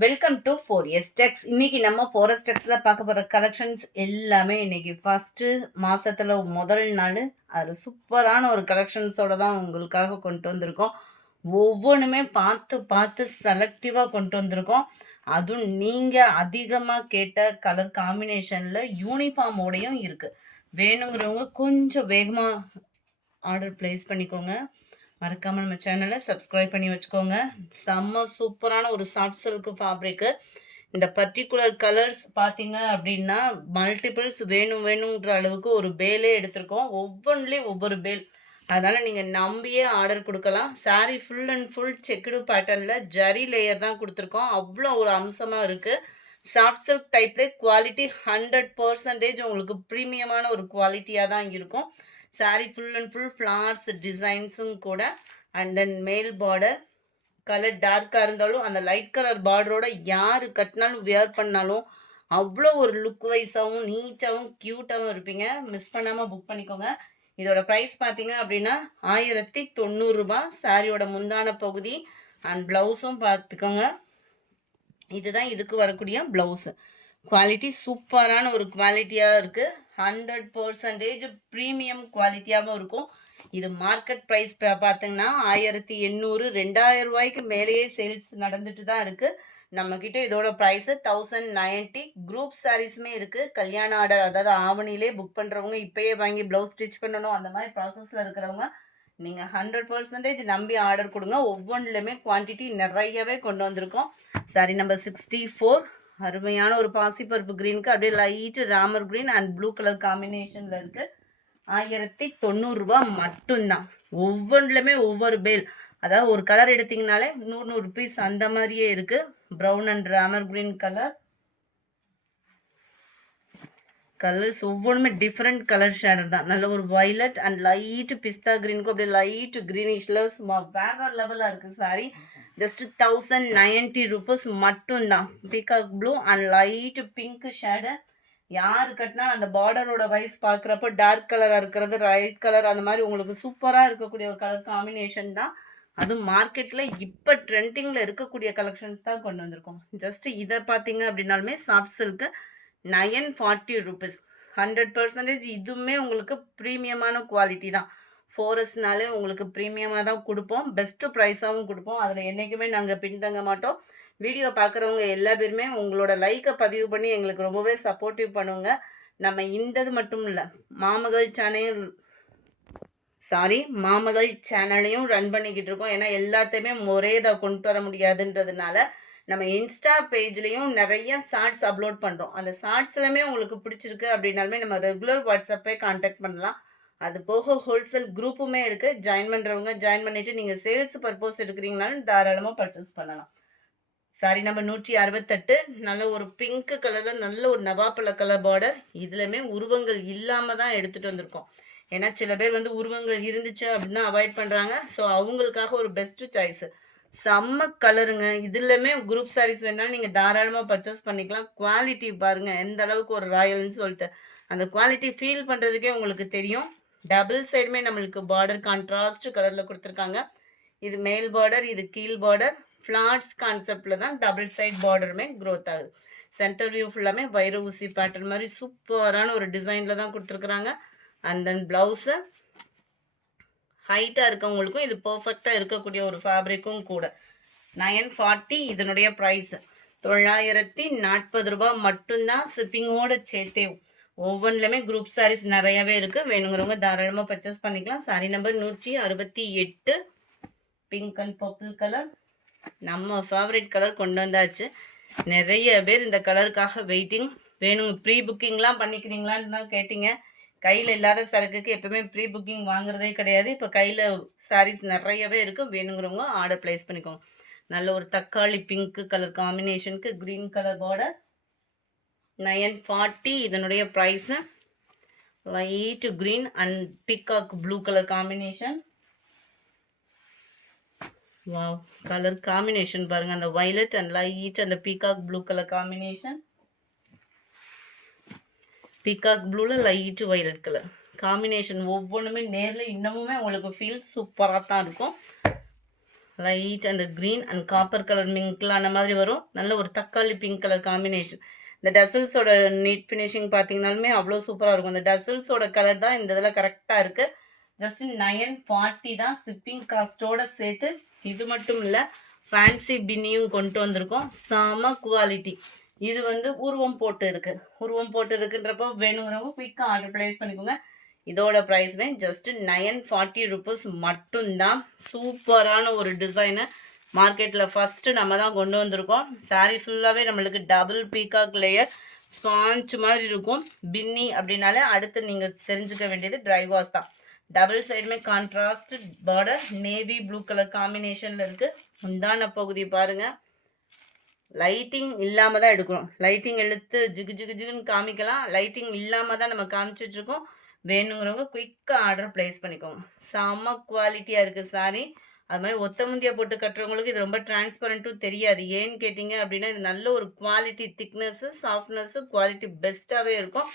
Welcome to 4S Techs. இன்னைக்கு நம்ம 4S Techsல பார்க்க போற கலெக்ஷன்ஸ் எல்லாமே இன்னைக்கு ஃபர்ஸ்ட் மாசத்துல முதல் நாள் அது சூப்பரான ஒரு கலெக்ஷன்ஸோட தான் உங்களுக்காக கொண்டு வந்திருக்கோம். ஒவ்வொன்றுமே பார்த்து பார்த்து செலக்டிவா கொண்டு வந்திருக்கோம். அதுவும் நீங்க அதிகமா கேட்ட கலர் காம்பினேஷன்ல யூனிஃபார்மோடையும் இருக்கு. வேணுங்கிறவங்க கொஞ்சம் வேகமா ஆர்டர் பிளேஸ் பண்ணிக்கோங்க. மறக்காமல் நம்ம சேனலை சப்ஸ்கிரைப் பண்ணி வச்சுக்கோங்க. செம்ம சூப்பரான ஒரு சாஃப்ட் சில்க் ஃபேப்ரிக்கு. இந்த பர்டிகுலர் கலர்ஸ் பார்த்தீங்க அப்படின்னா மல்டிபிள்ஸ் வேணுங்கிற அளவுக்கு ஒரு பேலே எடுத்திருக்கோம். ஒவ்வொன்றுலேயும் ஒவ்வொரு பேல். அதனால் நீங்கள் நம்பியே ஆர்டர் கொடுக்கலாம். Sari full and full checked பேட்டர்னில் ஜரி லேயர் தான் கொடுத்துருக்கோம். அவ்வளோ ஒரு அம்சமாக இருக்குது. சாஃப்ட் சில்க் டைப்லேயே குவாலிட்டி 100% உங்களுக்கு ப்ரீமியமான ஒரு குவாலிட்டியாக தான் இருக்கும். Sari full and full flowers டிசைன்ஸும் கூட. அண்ட் தென் மேல் பார்டர் கலர் டார்க்காக இருந்தாலும் அந்த லைட் கலர் பார்டரோட யார் கட்டினாலும் வியர் பண்ணாலும் அவ்வளோ ஒரு லுக் வைஸாகவும் நீட்டாகவும் க்யூட்டாகவும் இருப்பீங்க. மிஸ் பண்ணாமல் புக் பண்ணிக்கோங்க. இதோட ப்ரைஸ் பார்த்தீங்க அப்படின்னா 1090 ரூபாய். சாரியோட முந்தான பகுதி அண்ட் ப்ளவுஸும் பார்த்துக்கோங்க. இதுதான் இதுக்கு வரக்கூடிய ப்ளவுஸு. குவாலிட்டி சூப்பரான ஒரு குவாலிட்டியாக இருக்குது. 100% ப்ரீமியம் குவாலிட்டியாகவும் இருக்கும். இது மார்க்கெட் ப்ரைஸ் பார்த்தீங்கன்னா 1800 2000 ரூபாய்க்கு மேலேயே சேல்ஸ் நடந்துட்டு தான் இருக்குது. நம்மக்கிட்ட இதோட ப்ரைஸு 1090. குரூப் சாரீஸுமே இருக்குது. கல்யாண ஆர்டர் அதாவது ஆவணிலே புக் பண்ணுறவங்க இப்போயே வாங்கி ப்ளவுஸ் ஸ்டிச் பண்ணணும் அந்த மாதிரி ப்ராசஸில் இருக்கிறவங்க நீங்கள் 100% நம்பி ஆர்டர் கொடுங்க. ஒவ்வொன்றுலையுமே குவான்டிட்டி நிறையவே கொண்டு வந்திருக்கோம். Sorry number 64. அருமையான ஒரு பாசிப்பருப்பு க்ரீனுக்கு அப்படியே light Ramar green and blue colour காம்பினேஷனில் இருக்குது. 1090 ரூபாய் மட்டும்தான். ஒவ்வொன்றுலையுமே ஒவ்வொரு பேல். அதாவது ஒரு கலர் எடுத்திங்கனாலே 100 ருபீஸ் அந்த மாதிரியே இருக்குது. Brown and Ramar green colours ஒவ்வொன்றுமே டிஃப்ரெண்ட் கலர் ஷேடர் தான். நல்ல ஒரு வயலட் அண்ட் லைட்டு பிஸ்தா க்ரீனுக்கும் அப்படியே லைட்டு க்ரீனிஷில் சும்மா வேற லெவலாக இருக்குது சாரி. ஜஸ்ட் 1090 ருபீஸ் மட்டும்தான். Peacock blue and light pink shade. யார் கட்டினா அந்த பார்டரோட வைஸ் பார்க்குறப்போ டார்க் கலராக இருக்கிறது ரைட் கலர் அந்த மாதிரி உங்களுக்கு சூப்பராக இருக்கக்கூடிய ஒரு கலர் காம்பினேஷன் தான். அதுவும் மார்க்கெட்டில் இப்போ ட்ரெண்டிங்கில் இருக்கக்கூடிய கலெக்ஷன்ஸ் தான் கொண்டு வந்திருக்கோம். ஜஸ்ட் இதை பார்த்தீங்க அப்படின்னாலுமே சாஃப்ட் சில்க்கு 940 ருபீஸ். 100% இதுவுமே உங்களுக்கு ப்ரீமியமான குவாலிட்டி தான். 4Sனாலே உங்களுக்கு ப்ரீமியமாக தான் கொடுப்போம். பெஸ்ட்டு ப்ரைஸாகவும் கொடுப்போம். அதில் என்றைக்குமே நாங்கள் பின்தங்க மாட்டோம். வீடியோ பார்க்குறவங்க எல்லா பேருமே உங்களோட லைக்கை பதிவு பண்ணி எங்களுக்கு ரொம்பவே சப்போர்ட்டிவ் பண்ணுங்க. நம்ம இந்தது மட்டும் இல்லை, மாமகள் சேனலையும் ரன் பண்ணிக்கிட்டு இருக்கோம். ஏன்னா எல்லாத்தையுமே ஒரே இதை கொண்டு வர முடியாதுன்றதுனால நம்ம இன்ஸ்டா பேஜ்லேயும் நிறைய ஷார்ட்ஸ் அப்லோட் பண்ணுறோம். அந்த ஷார்ட்ஸ்லையுமே உங்களுக்கு பிடிச்சிருக்கு அப்படின்னாலுமே நம்ம ரெகுலர் வாட்ஸ்அப்பே கான்டாக்ட் பண்ணலாம். அது போக ஹோல்சேல் குரூப்புமே இருக்குது. ஜாயின் பண்ணுறவங்க ஜாயின் பண்ணிவிட்டு நீங்கள் சேல்ஸ் பர்பஸ் எடுக்கிறீங்கனாலும் தாராளமாக பர்ச்சேஸ் பண்ணலாம். Sorry number 168. நல்ல ஒரு பிங்க் கலரில் நல்ல ஒரு நவாப்பழ கலர் பார்டர். இதுலையுமே உருவங்கள் இல்லாமல் தான் எடுத்துகிட்டு வந்திருக்கோம். ஏன்னா சில பேர் வந்து உருவங்கள் இருந்துச்சு அப்படின்னா அவாய்ட் பண்ணுறாங்க. ஸோ அவங்களுக்காக ஒரு பெஸ்ட்டு சாய்ஸு. செம்ம கலருங்க. இதுலையுமே குரூப் சாரீஸ் வேணாலும் நீங்கள் தாராளமாக பர்ச்சேஸ் பண்ணிக்கலாம். குவாலிட்டி பாருங்கள் எந்த அளவுக்கு ஒரு ராயல்னு சொல்லிட்டு அந்த குவாலிட்டி ஃபீல் பண்ணுறதுக்கே உங்களுக்கு தெரியும். டபுள் சைடுமே நம்மளுக்கு பார்டர் கான்ட்ராஸ்ட் கலரில் கொடுத்துருக்காங்க. இது மேல் பார்டர், இது கீழ் பார்டர். ஃப்ளாட்ஸ் கான்செப்டில் தான் டபுள் சைட் பார்டருமே க்ரோத் ஆகுது. சென்டர் வியூ ஃபுல்லாமே வைர ஊசி பேட்டர்ன் மாதிரி சூப்பரான ஒரு டிசைனில் தான் கொடுத்துருக்குறாங்க. அண்ட் தென் ப்ளவுஸு ஹைட்டாக இருக்கவங்களுக்கும் இது பர்ஃபெக்டாக இருக்கக்கூடிய ஒரு ஃபேப்ரிக்கும் கூட. 940 இதனுடைய ப்ரைஸு 940 ரூபாய் மட்டும்தான். ஷிப்பிங்கோடு சேர்த்தே ஒவ்வொன்றுலையுமே குரூப் சாரீஸ் நிறையவே இருக்குது. வேணுங்கிறவங்க தாராளமாக பர்ச்சேஸ் பண்ணிக்கலாம். Sorry number 168. Pink and purple colour நம்ம ஃபேவரட் கலர் கொண்டு வந்தாச்சு. நிறைய பேர் இந்த கலருக்காக வெயிட்டிங். வேணும் ப்ரீ புக்கிங்லாம் பண்ணிக்கிறீங்களான்னு தான் கேட்டிங்க. கையில் இல்லாத சரக்குக்கு எப்பவுமே ப்ரீ புக்கிங் வாங்குறதே கிடையாது. இப்போ கையில் சாரீஸ் நிறையவே இருக்குது. வேணுங்கிறவங்க ஆர்டர் ப்ளேஸ் பண்ணிக்கோங்க. நல்ல ஒரு தக்காளி பிங்க் கலர் காம்பினேஷனுக்கு க்ரீன் கலர் பார்டர். 940 இதனுடைய price. Light green and peacock blue colour combination. Wow, colour combination பாருங்கள். அந்த வயலட் அண்ட் லைட் அந்த peacock blue colour combination. Peacock ப்ளூவில் லைட்டு வயலட் கலர் காம்பினேஷன் ஒவ்வொன்றுமே நேரில் இன்னமுமே உங்களுக்கு ஃபீல் சூப்பராக தான் இருக்கும். லைட் அந்த க்ரீன் அண்ட் காப்பர் கலர் மிங்க்லான மாதிரி வரும். நல்ல ஒரு தக்காளி பிங்க் கலர் காம்பினேஷன். இந்த டசல்ஸோட நீட் ஃபினிஷிங் பார்த்தீங்கனாலுமே அவ்வளோ சூப்பராக இருக்கும். இந்த டசல்ஸோட கலர் தான் இந்த இதில் கரெக்டாக இருக்குது. ஜஸ்ட் 940 தான் ஷிப்பிங் காஸ்ட்டோட சேர்த்து. இது மட்டும் இல்லை, ஃபேன்சி பின்னியும் கொண்டு வந்திருக்கோம். செம குவாலிட்டி. இது வந்து உருவம் போட்டு இருக்குது. உருவம் போட்டு இருக்குன்றப்போ வேணுங்கிறவங்க குயிக்காக ஆர்டர் ப்ளேஸ் பண்ணிக்கோங்க. இதோட ப்ரைஸ்மே ஜஸ்ட் 940 ருபீஸ் மட்டும்தான். சூப்பரான ஒரு டிசைனு. மார்க்கெட்டில் ஃபஸ்ட்டு நம்ம தான் கொண்டு வந்திருக்கோம். சாரீ ஃபுல்லாகவே நம்மளுக்கு டபுள் பீகாக் லேயர் ஸ்பாஞ்ச் மாதிரி இருக்கும். பின்னி அப்படின்னாலே அடுத்து நீங்கள் தெரிஞ்சுக்க வேண்டியது ட்ரை வாஷ் தான். டபுள் சைடுமே contrast border navy blue colour காம்பினேஷனில் இருக்குது. முந்தான பகுதி பாருங்கள். லைட்டிங் இல்லாமல் தான் எடுக்கணும். லைட்டிங் இழுத்து ஜிகு ஜிகு ஜிகுன்னு காமிக்கலாம். லைட்டிங் இல்லாமல் தான் நம்ம காமிச்சிட்ருக்கோம். வேணுங்கிறவங்க குயிக்காக ஆர்டர் ப்ளேஸ் பண்ணிக்கோங்க. செம்ம குவாலிட்டியாக இருக்குது சாரீ. அது மாதிரி ஒத்த முந்தியாக போட்டு கட்டுறவங்களுக்கு இது ரொம்ப டிரான்ஸ்பரண்ட்டும் தெரியாது. ஏன்னு கேட்டிங்க அப்படின்னா இது நல்ல ஒரு குவாலிட்டி திக்னஸ்ஸு சாஃப்ட்னஸ்ஸு குவாலிட்டி பெஸ்ட்டாகவே இருக்கும்.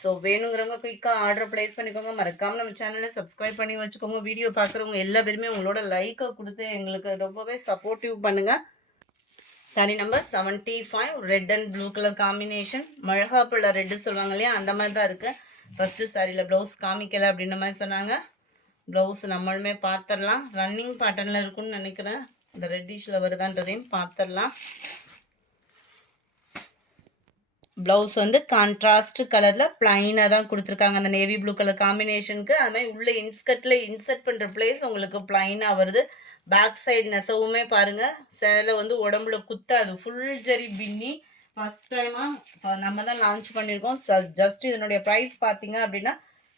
ஸோ வேணுங்கிறவங்க குயிக்காக ஆர்டர் ப்ளேஸ் பண்ணிக்கோங்க. மறக்காமல் நம்ம சேனலை சப்ஸ்கிரைப் பண்ணி வச்சுக்கோங்க. வீடியோ பார்க்குறவங்க எல்லா பேருமே உங்களோட லைக்கை கொடுத்து எங்களுக்கு ரொம்பவே சப்போர்ட்டிவ் பண்ணுங்கள். Sari number 75 red and blue colour combination. மிளகாப்புள்ள ரெட்டு சொல்லுவாங்க இல்லையா, அந்த மாதிரி தான் இருக்குது. ஃபஸ்ட்டு சாரியில் ப்ளவுஸ் காமிக்கலை அப்படின்ற மாதிரி சொன்னாங்க. ப்ளவுஸ் நம்மளுமே பார்த்துடலாம். ரன்னிங் பேட்டர்னில் இருக்குன்னு நினைக்கிறேன். இந்த ரெட்டிஷில் வருதான்றதையும் பார்த்துடலாம். ப்ளவுஸ் வந்து கான்ட்ராஸ்ட் கலரில் ப்ளைனாக தான் கொடுத்துருக்காங்க அந்த நேவி ப்ளூ கலர் காம்பினேஷனுக்கு. அது மாதிரி உள்ளே இன்ஸ்கர்ட்டில் இன்சர்ட் பண்ணுற பிளேஸ் உங்களுக்கு ப்ளைனாக வருது. பேக் சைடு நெசவுமே பாருங்கள். சேலை வந்து உடம்புல குத்தாது. ஃபுல் ஜரி பின்னி ஃபஸ்ட் டைமாக நம்ம தான் லான்ச் பண்ணியிருக்கோம். ஜஸ்ட் இதனுடைய ப்ரைஸ் பார்த்தீங்க அப்படின்னா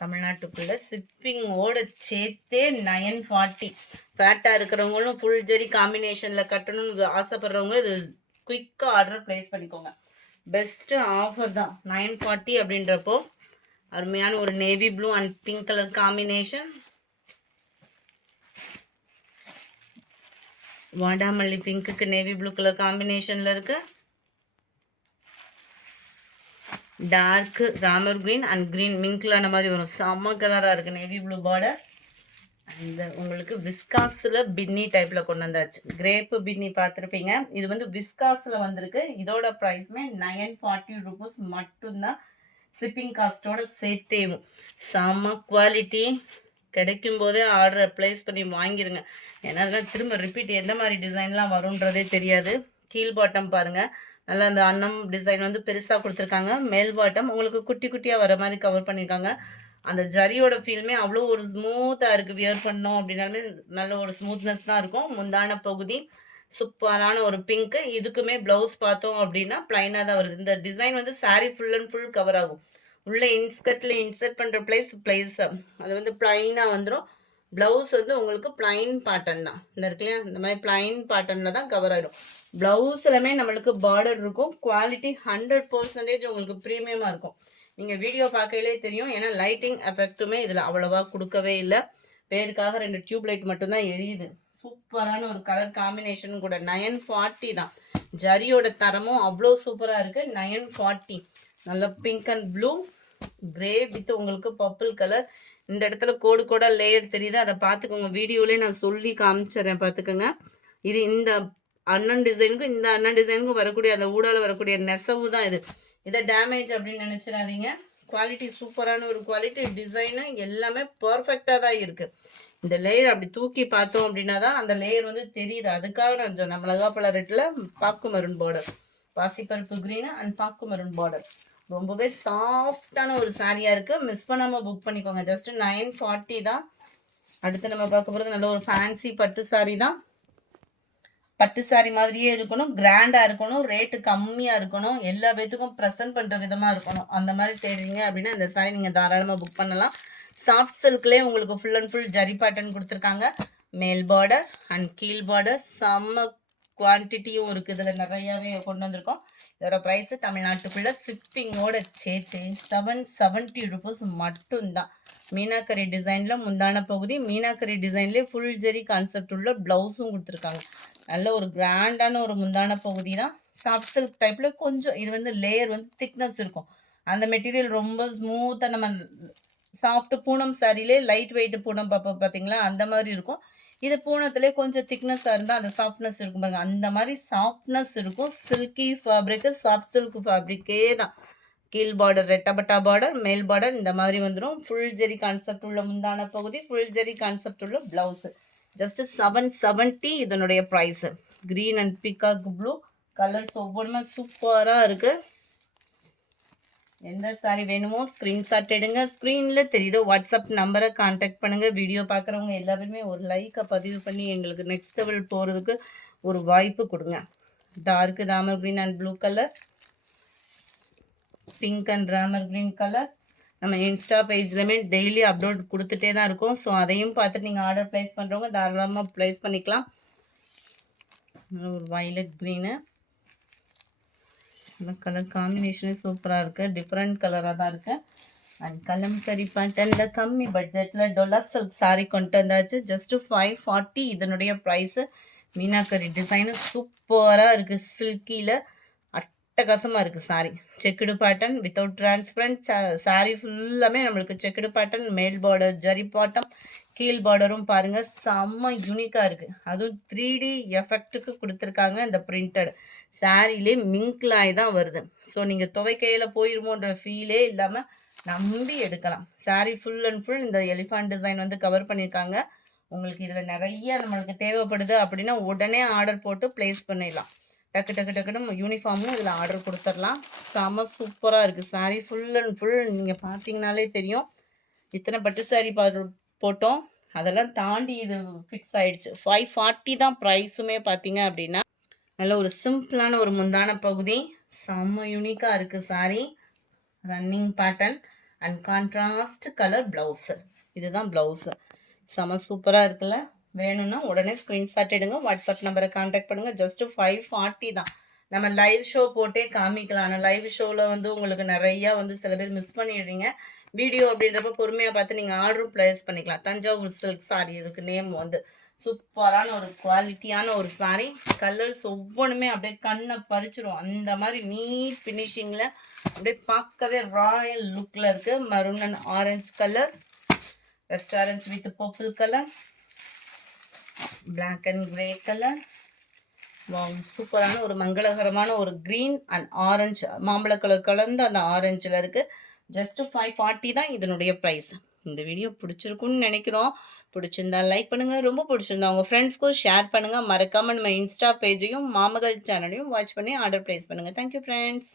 தமிழ்நாட்டுக்குள்ளே ஷிப்பிங்கோடு சேர்த்தே 940. ஃபேட்டாக இருக்கிறவங்களும் ஃபுல் ஜெரி காம்பினேஷனில் கட்டணும்னு ஆசைப்படுறவங்க இது குயிக்காக ஆர்டர் ப்ளேஸ் பண்ணிக்கோங்க. பெஸ்ட்டு ஆஃபர் தான் 940 அப்படின்றப்போ. அருமையான ஒரு navy blue and pink colour combination. வாடாமல்லி பிங்க்குக்கு நேவி ப்ளூ கலர் காம்பினேஷனில் இருக்குது. Dark Ramar green and green மிங்க்லான மாதிரி வரும். செம்ம கலராக இருக்குது. Navy blue border. அந்த உங்களுக்கு விஸ்காஸில் பின்னி டைப்பில் கொண்டு வந்தாச்சு. கிரேப்பு பின்னி பார்த்துருப்பீங்க. இது வந்து விஸ்காஸில் வந்திருக்கு. இதோட ப்ரைஸுமே 940 ருபீஸ் மட்டும்தான். ஷிப்பிங் காஸ்ட்டோட சேர்த்தேவும். செம்ம குவாலிட்டி. கிடைக்கும் போதே ஆர்டரை ப்ளேஸ் பண்ணி வாங்கிடுங்க. ஏன்னா அதெல்லாம் திரும்ப ரிப்பீட் எந்த மாதிரி டிசைன்லாம் வரும்ன்றதே தெரியாது. கீழ் பாட்டம் பாருங்கள். நல்லா அந்த அன்னம் டிசைன் வந்து பெருசாக கொடுத்துருக்காங்க. மேல் பாட்டம் உங்களுக்கு குட்டி குட்டியாக வர மாதிரி கவர் பண்ணியிருக்காங்க. அந்த ஜரியோட ஃபீல்மே அவ்வளோ ஒரு ஸ்மூத்தாக இருக்குது. வியர் பண்ணோம் அப்படின்னாலுமே நல்ல ஒரு ஸ்மூத்னஸ் தான் இருக்கும். முந்தான பகுதி சூப்பரான ஒரு பிங்க்கு. இதுக்குமே ப்ளவுஸ் பார்த்தோம் அப்படின்னா ப்ளைனாக தான் வருது. இந்த டிசைன் வந்து sari full and full cover ஆகும். உள்ளே இன்ஸ்கர்ட்டில் இன்சர்ட் பண்ணுற பிளேஸ் அது வந்து ப்ளைனாக வந்துடும். ப்ளவுஸ் வந்து உங்களுக்கு ப்ளைன் பேட்டர்ன் தான். இந்த இருக்கு இல்லையா, இந்த மாதிரி ப்ளைன் பேட்டர்னில் தான் கவர் ஆகிடும். ப்ளவுஸ்லுமே நம்மளுக்கு பார்டர் இருக்கும். குவாலிட்டி 100% உங்களுக்கு ப்ரீமியமாக இருக்கும். நீங்கள் வீடியோ பார்க்கையிலே தெரியும். ஏன்னா லைட்டிங் எஃபெக்ட்டுமே இதில் அவ்வளோவா கொடுக்கவே இல்லை. பேருக்காக 2 டியூப் லைட் மட்டும்தான் எரியுது. சூப்பரான ஒரு கலர் காம்பினேஷன் கூட. 940 தான். ஜரியோட தரமும் அவ்வளோ சூப்பராக இருக்குது. 940. நல்ல pink and blue grey with உங்களுக்கு பர்பிள் கலர். இந்த இடத்துல கோடு கூட லேயர் தெரியுது. அதை பார்த்துக்கோங்க. வீடியோலேயே நான் சொல்லி காமிச்சிடுறேன், பார்த்துக்கோங்க. இது இந்த அண்ணன் டிசைனுக்கும் இந்த அண்ணன் டிசைனுக்கும் வரக்கூடிய அந்த ஊடால வரக்கூடிய நெசவு தான் இது. இதை டேமேஜ் அப்படின்னு நினச்சிடாதீங்க. குவாலிட்டி சூப்பரான ஒரு குவாலிட்டி. டிசைனு எல்லாமே பர்ஃபெக்டாக தான் இருக்குது. இந்த லேயர் அப்படி தூக்கி பார்த்தோம் அப்படின்னா தான் அந்த லேயர் வந்து தெரியுது. அதுக்காக நான் சொன்னேன். மிளகாப்பழ ரெட்டில் பாக்கு மருன் பார்டர், பாசிப்பருப்பு க்ரீனு அண்ட் பாக்கு மருன் பார்டர். ரொம்பவே சாஃப்டான ஒரு சாரியாக இருக்குது. மிஸ் பண்ணாமல் புக் பண்ணிக்கோங்க. ஜஸ்ட் 940 தான். அடுத்து நம்ம பார்க்க போகிறது நல்ல ஒரு ஃபேன்சி பட்டு சாரி தான். பட்டு சாரி மாதிரியே இருக்கணும், கிராண்டாக இருக்கணும், ரேட்டு கம்மியாக இருக்கணும், எல்லா பேத்துக்கும் ப்ரெசென்ட் பண்ணுற விதமாக இருக்கணும். அந்த மாதிரி தேடுறீங்க அப்படின்னா இந்த சாரி நீங்கள் தாராளமாக புக் பண்ணலாம். சாஃப்ட் சில்க்லேயே உங்களுக்கு full and full zari pattern கொடுத்துருக்காங்க. மேல் பார்டர் அண்ட் கீழ் பார்டர். செம்ம குவான்டிட்டியும் இருக்குது. இதில் நிறையாவே கொண்டு வந்திருக்கோம். இதோட ப்ரைஸு தமிழ்நாட்டுக்குள்ளே ஷிப்பிங்கோட சேர்த்து 770 ருபீஸ் மட்டும்தான். மீனாக்கரி டிசைனில் முந்தான பகுதி, மீனாக்கரி டிசைன்லேயே ஃபுல் ஜெரி கான்செப்ட் உள்ள ப்ளவுஸும் கொடுத்துருக்காங்க. நல்ல ஒரு கிராண்டான ஒரு முந்தான பகுதி தான். சாஃப்ட் சில்க் டைப்பில் கொஞ்சம் இது வந்து லேயர் வந்து திக்னஸ் இருக்கும். அந்த மெட்டீரியல் ரொம்ப ஸ்மூத்தாக நம்ம சாஃப்ட் பூனம் சாரிலே லைட் வெயிட் பூனம் பார்ப்போம் பார்த்தீங்களா, அந்த மாதிரி இருக்கும். இது பூனத்திலே கொஞ்சம் திக்னஸா இருந்தா அந்த சாஃப்ட்னஸ் இருக்கும் பாருங்க. அந்த மாரி சாஃப்ட்னஸ் இருக்கும். சில்கி ஃபேப்ரிக், சாஃப்ட் சில்க் ஃபேப்ரிக்கே தான். கீழ் பார்டர் ரெட்டபட்டா பார்டர், மேல் பார்டர் இந்த மாதிரி வந்துரும். ஃபுல் ஜெரி கான்செப்ட் உள்ள முந்தான பகுதி, ஃபுல் ஜெரி கான்செப்ட் உள்ள பிளவுஸ். ஜஸ்ட் 770 இதனுடைய price. Green and peacock blue colours ஒவ்வொன்றுமே சூப்பரா இருக்கு. எந்த சாரி வேணுமோ ஸ்க்ரீன்ஷாட் எடுங்க. ஸ்க்ரீனில் தெரியுது வாட்ஸ்அப் நம்பரை கான்டாக்ட் பண்ணுங்கள். வீடியோ பார்க்குறவங்க எல்லாருமே ஒரு லைக்கை பதிவு பண்ணி எங்களுக்கு நெக்ஸ்ட் லெவல் போகிறதுக்கு ஒரு வாய்ப்பு கொடுங்க. Dark Ramar green and blue colour, pink and Ramar green colour. நம்ம இன்ஸ்டா பேஜ்லையுமே டெய்லி அப்லோட் கொடுத்துட்டே தான் இருக்கோம். ஸோ அதையும் பார்த்துட்டு நீங்கள் ஆர்டர் ப்ளேஸ் பண்ணுறவங்க தாராளமாக ப்ளேஸ் பண்ணிக்கலாம். ஒரு வயலட் க்ரீனு, இந்த கலர் காம்பினேஷனே சூப்பராக இருக்குது. டிஃப்ரெண்ட் கலராக தான் இருக்குது. அண்ட் கலம்கரி பேட்டர்னில் கம்மி பட்ஜெட்டில் டொலா சில்க் சாரீ கொண்டு வந்தாச்சு. ஜஸ்ட்டு 540 இதனுடைய ப்ரைஸு. மீனாக்கரி டிசைனு சூப்பராக இருக்குது. சில்கியில் அட்டகாசமாக இருக்குது sari. Checked pattern without transparent sari ஃபுல்லாமே நம்மளுக்கு செக்குடு பேட்டர்ன். மேல் பார்டர் ஜரி பாட்டம், கீழ் பார்டரும் பாருங்கள் செம்ம யூனிக்காக இருக்குது. அதுவும் 3D எஃபெக்ட்டுக்கு கொடுத்துருக்காங்க. இந்த பிரிண்டட் சாரீலே மிங்க்லாய் தான் வருது. ஸோ நீங்கள் துவைக்கையில் போயிருமோன்ற ஃபீலே இல்லாமல் நம்பி எடுக்கலாம். சாரீ ஃபுல் அண்ட் ஃபுல் இந்த எலிஃபண்ட் டிசைன் வந்து கவர் பண்ணியிருக்காங்க. உங்களுக்கு இதில் நிறைய நம்மளுக்கு தேவைப்படுது அப்படின்னா உடனே ஆர்டர் போட்டு ப்ளேஸ் பண்ணிடலாம். டக்கு டக்கு டக்குன்னு யூனிஃபார்மும் இதில் ஆர்டர் கொடுத்துடலாம். செம்ம சூப்பராக இருக்குது. சாரீ ஃபுல் அண்ட் ஃபுல் நீங்கள் பார்த்தீங்கனாலே தெரியும். இத்தனை பட்டு சாரீ போட்டோம், அதெல்லாம் தாண்டி இது ஃபிக்ஸ் ஆயிடுச்சு. 540 தான் ப்ரைஸுமே பார்த்தீங்க அப்படின்னா. நல்ல ஒரு சிம்பிளான ஒரு முந்தான பகுதி, செம்ம யூனிக்காக இருக்குது sari. Running pattern and contrast colour blouse. இதுதான் ப்ளவுஸு. செம்ம சூப்பராக இருக்குல்ல. வேணும்னா உடனே ஸ்க்ரீன்ஷாட் எடுங்க. வாட்ஸ்அப் நம்பரை கான்டாக்ட் பண்ணுங்கள். ஜஸ்ட்டு 540 தான். நம்ம லைவ் ஷோ போட்டே காமிக்கலாம். ஆனால் லைவ் ஷோவில் வந்து உங்களுக்கு நிறையா வந்து சில பேர் மிஸ் பண்ணிடுறீங்க. வீடியோ அப்படின்றப்ப பொறுமையாக பார்த்து நீங்கள் ஆர்டரும் ப்ளேஸ் பண்ணிக்கலாம். தஞ்சாவூர் சில்க் சாரி இதுக்கு நேம் வந்து. சூப்பரான ஒரு குவாலிட்டியான ஒரு சாரீ. கலர்ஸ் ஒவ்வொன்றுமே அப்படியே கண்ணை பறிச்சிடும். அந்த மாதிரி நீட் ஃபினிஷிங்கில் அப்படியே பார்க்கவே ராயல் லுக்கில் இருக்குது. Maroon and orange colour, rest orange with purple colour, black and grey colour. சூப்பரான ஒரு மங்களகரமான ஒரு க்ரீன் அண்ட் ஆரஞ்சு மாம்பழ கலர் கலந்து அந்த ஆரஞ்சில் இருக்குது. ஜஸ்ட்டு 540 தான் இதனுடைய ப்ரைஸ். இந்த வீடியோ பிடிச்சிருக்குன்னு நினைக்கிறோம். பிடிச்சிருந்தா லைக் பண்ணுங்கள். ரொம்ப பிடிச்சிருந்தா உங்கள் ஃப்ரெண்ட்ஸ்க்கும் ஷேர் பண்ணுங்கள். மறக்காமல் நம்ம இன்ஸ்டா பேஜையும் மாமகள் சேனலையும் வாட்ச் பண்ணி ஆர்டர் ப்ளேஸ் பண்ணுங்கள். Thank you friends.